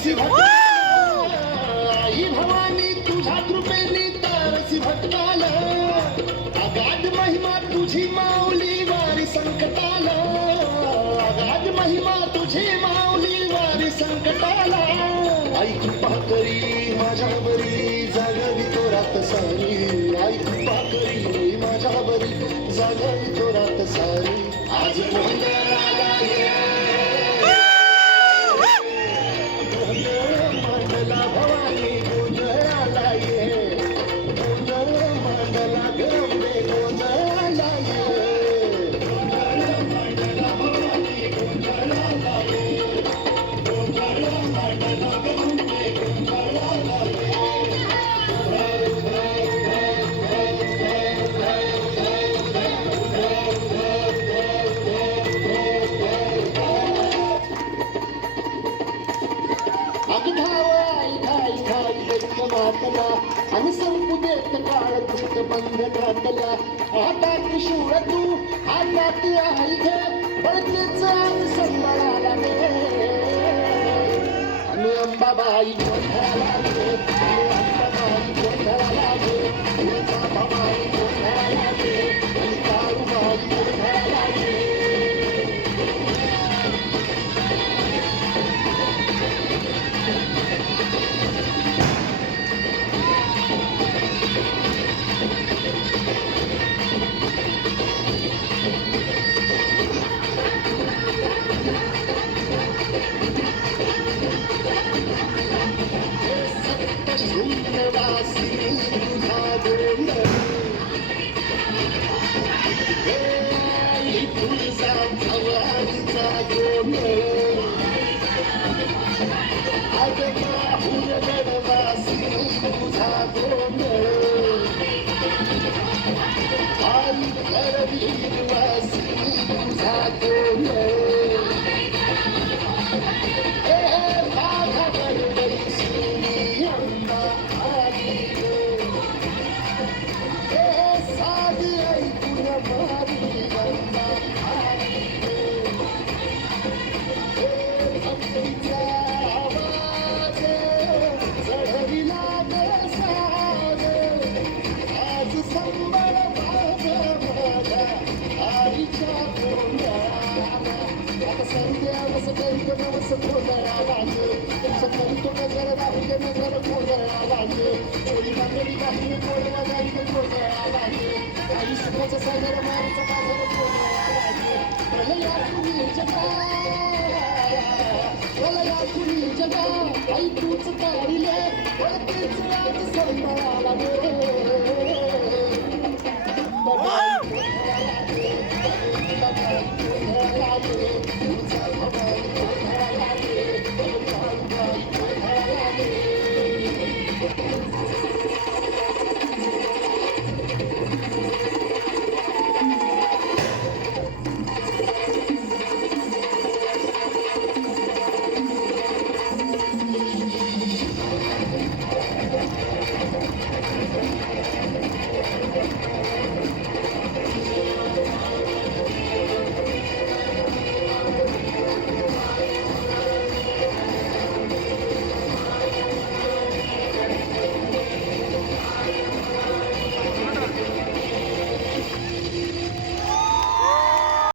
तारसी भटकाल आई भवानी तुझ्या कृपेने तारसी भटकाल अगाध महिमा तुझी माऊली वारी संकटाला अगाध महिमा तुझी माऊली वारी संकटाला आई कृपा करी माझ्या बरी जागवी तो रात सारी आई कृपा करी माझ्या बरी जागवी तो रात सारी आज गोंधळाला ये मांडला भवानी गोंधळाला ये गोंधळ मांडला गंबे गोंधळाला ये मांडला भवानी गोंधळाला ये गोंधळ मांडला गंबे गोंधळाला ये मातला आणि संपू देत काळ दुष्ट बंध घातला आता त्रिशूळ तू हातात आई घे बळतेच संबळाला आणि अंबाबाई गोंधळाला गे आणि अंबाबाई गोंधळाला गे आणि बाबाबाई गोंधळाला गे आणि काळूबाई गोंधळाला गे शृंगवासिनी तुझा गोंधळ तुळजा भवानीचा गोंधळ अगं हुरगडवासिनी तुझा गोंधळ आई करवीरवासिनी तुझा गोंधळ आई तूच काढिले तेच राज संभाळाला